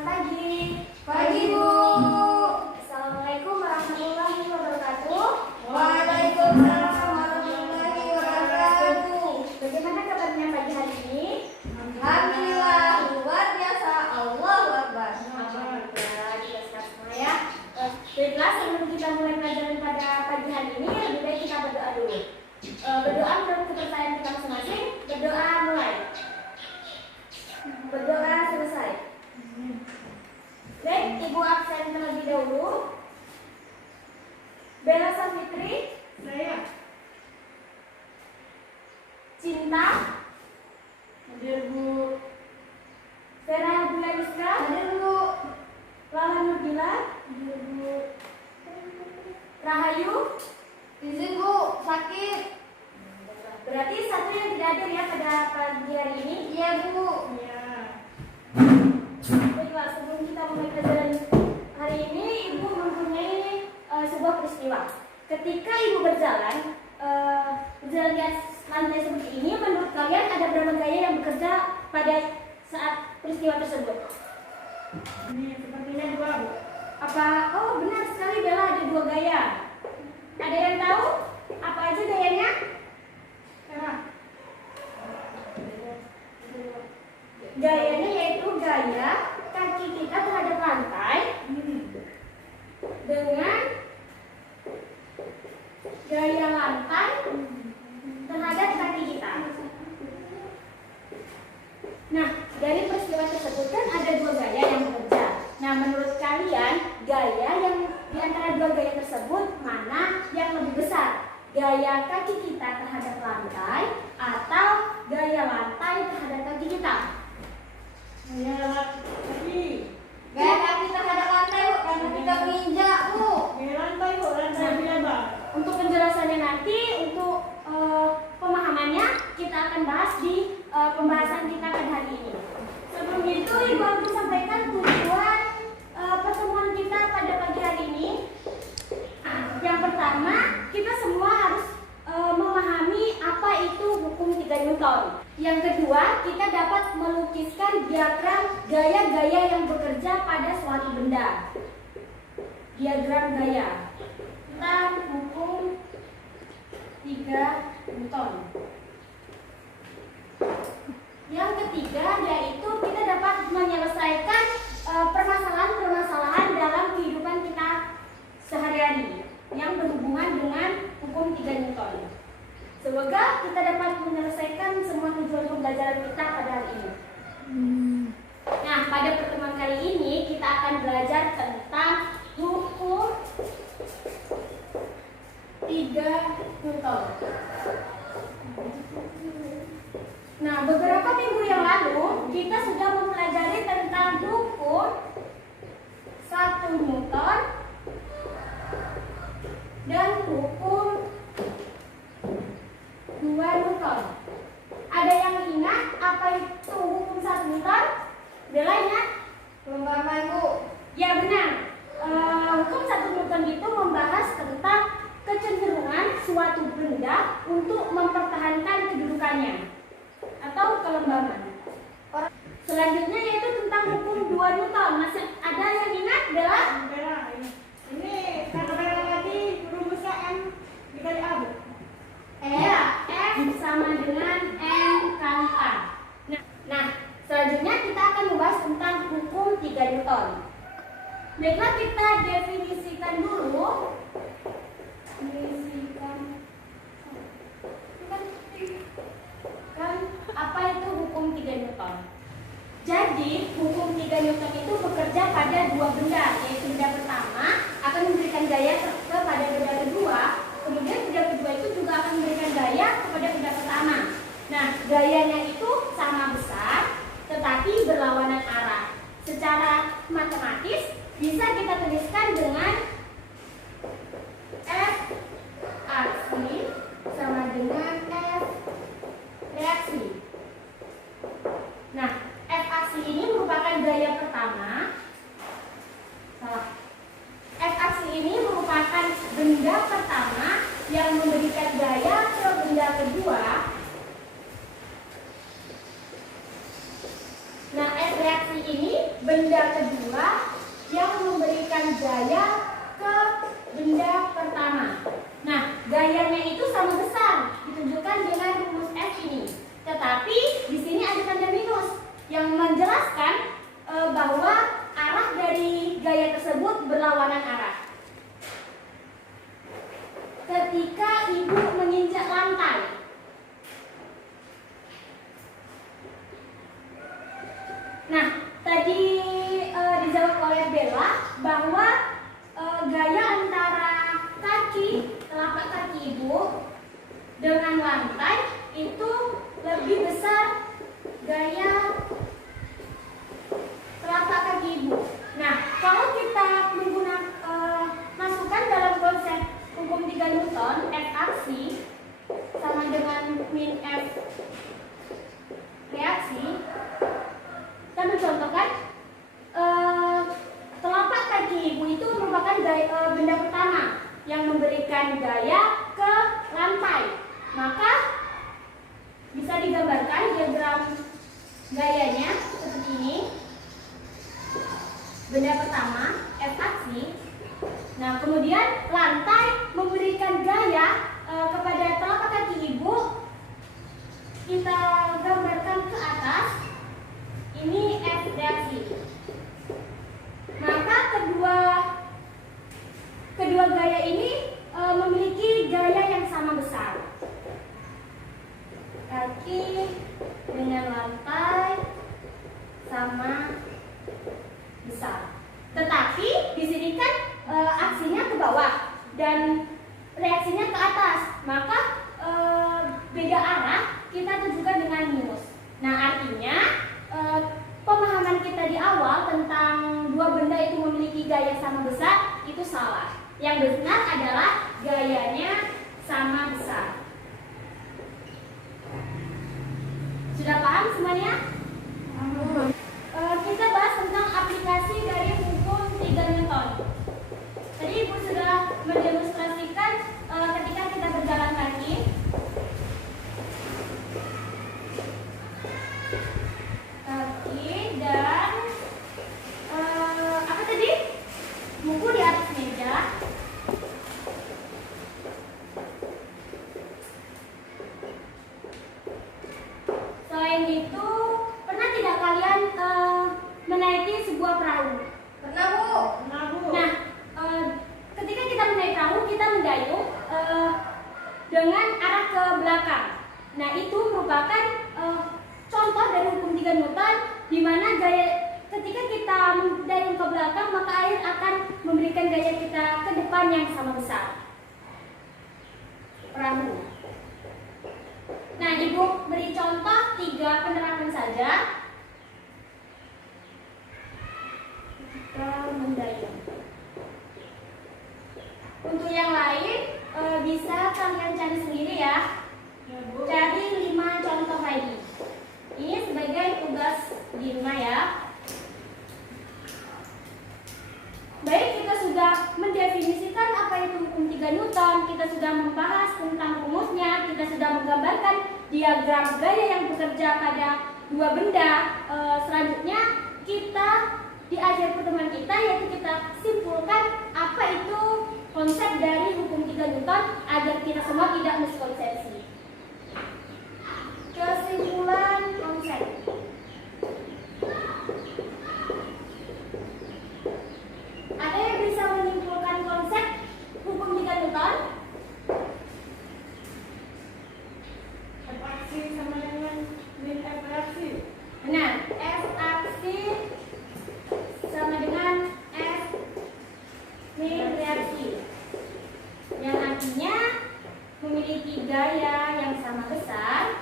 Selamat pagi. Pagi, Bu. Assalamualaikum warahmatullahi wabarakatuh. Waalaikumsalam warahmatullahi wabarakatuh. Bagaimana kabarnya pagi hari ini? Alhamdulillah, luar biasa. Allahu Akbar. Alhamdulillah, kita sehat semua ya. Baiklah, sebelum kita mulai pelajaran pada pagi hari ini, lebih baik kita berdoa dulu. Berdoa menurut kepercayaan kita masing-masing. Berdoa mulai. Berdoa selesai. Baik, Ibu absen terlebih dahulu. Bella Safitri. Saya. Cinta. Hadir, Bu. Vera Bulaniska. Hadir, Bu. Lala Nurgila. Hadir, Bu. Rahayu. Izin, Bu. Sakit. Berarti satu yang tidak hadir ya pada pagi hari ini. Iya, Bu. Iya. Baiklah, sebelum kita mulai pelajaran hari ini, Ibu mempunyai sebuah peristiwa. Ketika Ibu berjalan di lantai seperti ini, menurut kalian ada berapa gaya yang bekerja pada saat peristiwa tersebut? Ini sepertinya dua, Bu. Apa? Oh, benar sekali Bella, ada dua gaya. Ada yang tahu apa aja gayanya? Gayanya yaitu gaya kaki kita terhadap lantai dengan gaya lantai terhadap kaki kita. Nah, dari peristiwa tersebut kan ada dua gaya yang bekerja. Nah, menurut kalian gaya yang di antara dua gaya tersebut mana yang lebih besar? Gaya kaki kita terhadap lantai atau gaya lantai terhadap kaki kita? Gaya kaki terhadap lantai, Bu, karena kita menginjak, Bu. Gaya lantai, Bu, lantai biasa. Untuk penjelasannya nanti, untuk pemahamannya kita akan bahas di pembahasan kita pada hari ini. Sebelum itu, Ibu akan sampaikan tujuan pertemuan kita pada pagi hari ini. Yang pertama, kita semua harus memahami apa itu hukum 3 Newton. Yang kedua, kita dapat melukiskan diagram gaya-gaya yang bekerja pada suatu benda. Diagram gaya tentang hukum 3 Newton. Yang ketiga, yaitu kita dapat menyelesaikan permasalahan-permasalahan dalam kehidupan kita sehari-hari yang berhubungan dengan hukum 3 Newton. Semoga kita dapat menyelesaikan semua tujuan pembelajaran kita pada hari ini. Nah, pada pertemuan kali ini kita akan belajar tentang hukum 3 Newton. Nah, beberapa minggu yang lalu kita sudah mempelajari tentang hukum 1 Newton dan hukum 2 Newton. Ada yang ingat apa itu hukum 1 Newton? Bella ingat? Belum paham, Bu. Ya benar. Hukum 1 Newton itu membahas tentang kecenderungan suatu benda untuk mempertahankan kedudukannya atau kelembaban. Selanjutnya yaitu tentang hukum 2 Newton. Masih ada yang ingat, Bella? Ini karena tadi rumusnya M dikali A, Bu. Ya, F sama dengan M kali A. Nah, selanjutnya kita akan membahas tentang hukum 3 Newton. Baiklah, kita definisikan dulu. Apa itu hukum 3 Newton? Jadi, hukum 3 Newton itu bekerja pada dua benda, yaitu benda pertama akan memberikan gaya kepada benda kedua, kemudian benda kedua itu juga akan memberikan gaya kepada benda pertama. Nah, gayanya itu sama besar, tetapi berlawanan arah. Secara matematis bisa kita tuliskan dengan F aksi sama dengan F reaksi. Nah, F aksi ini merupakan gaya pertama. F aksi ini merupakan benda pertama yang memberikan gaya ke benda kedua. Nah, F reaksi ini benda kedua yang memberikan gaya ke benda pertama. Nah, gayanya itu sama besar, ditunjukkan dengan rumus F ini. Tetapi di sini ada tanda minus yang menjelaskan bahwa arah dari gaya tersebut berlawanan arah. Ketika ibu menginjak lantai, nah tadi dijawab oleh Bella bahwa gaya antara kaki, telapak kaki ibu dengan lantai itu lebih besar gaya telapak kaki ibu. Nah, kalau kita masukkan dalam konsep hukum 3 Newton, F aksi sama dengan min F reaksi, kita mencontohkan telapak kaki ibu itu merupakan benda pertama yang memberikan gaya ke lantai. Maka bisa digambarkan diagram gayanya seperti ini. Benda pertama F aksi. Nah, kemudian lantai memberikan gaya kepada telapak kaki ibu. Kita gambarkan ke atas. Ini F reaksi. Maka kedua gaya ini memiliki gaya yang sama besar. Kaki dengan lantai sama besar. Tetapi di sini kan aksinya ke bawah dan reaksinya ke atas. Maka beda arah kita tunjukkan dengan minus. Nah, artinya pemahaman kita di awal tentang dua benda itu memiliki gaya sama besar itu salah. Yang benar adalah gayanya sama besar. Sudah paham semuanya? Kita bahas tentang aplikasi dari hukum 3 Newton. Tadi Ibu sudah mendemonstrasikan ketika kita berjalan kaki. Dan apa tadi? Buku di atas meja. Selain itu, pernah tidak kalian menaiki sebuah perahu? Pernah, Bu. Pernah, Bu. Nah, ketika kita menaik perahu, kita mendayung dengan arah ke belakang. Nah, itu merupakan contoh dari hukum 3 Newton, di mana ketika kita mendayung ke belakang, maka air akan memberikan gaya kita ke depan yang sama besar. Perahu. Nah, Ibu beri contoh 3 penerapan saja. Kita mendayung. Untuk yang lain bisa kalian cari sendiri ya. Cari 5 contoh lagi. Ini sebagai tugas di rumah ya. Baik, kita sudah mendefinisikan apa itu hukum 3 Newton, kita sudah membahas tentang rumusnya, kita sudah menggambarkan diagram gaya yang bekerja pada dua benda. Selanjutnya kita di akhir pertemuan kita yaitu kita simpulkan apa itu konsep dari hukum 3 Newton agar kita semua tidak miskonsepsi. Kesimpulan konsep. Ada yang bisa menyimpulkan konsep hukum 3 Newton? F aksi sama dengan min F reaksi. Benar, F aksi sama dengan F min reaksi. Yang artinya memiliki gaya yang sama besar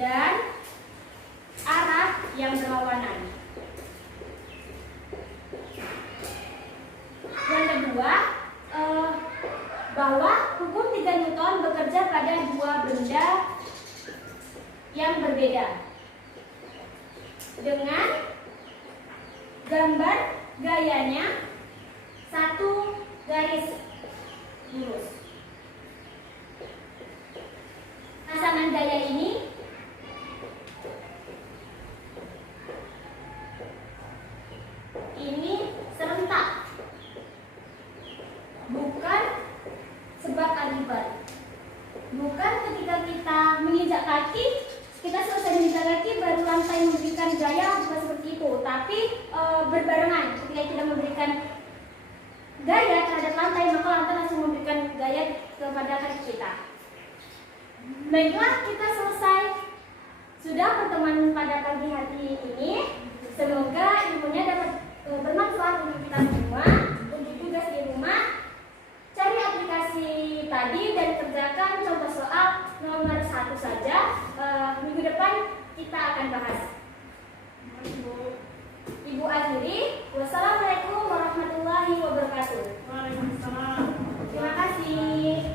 dan arah yang berlawanan. Yang kedua, bahwa hukum 3 Newton bekerja pada dua benda yang berbeda dengan gambar gayanya satu garis lurus. Pasangan gaya ini pada hari kita. Baiklah, kita selesai sudah pertemuan pada pagi hari ini. Semoga ilmunya dapat bermanfaat untuk kita semua. Untuk tugas di rumah, cari aplikasi tadi dan kerjakan contoh soal nomor 1 saja. Minggu depan kita akan bahas. Ibu akhiri, wassalamualaikum warahmatullahi wabarakatuh. Waalaikumsalam. Terima kasih.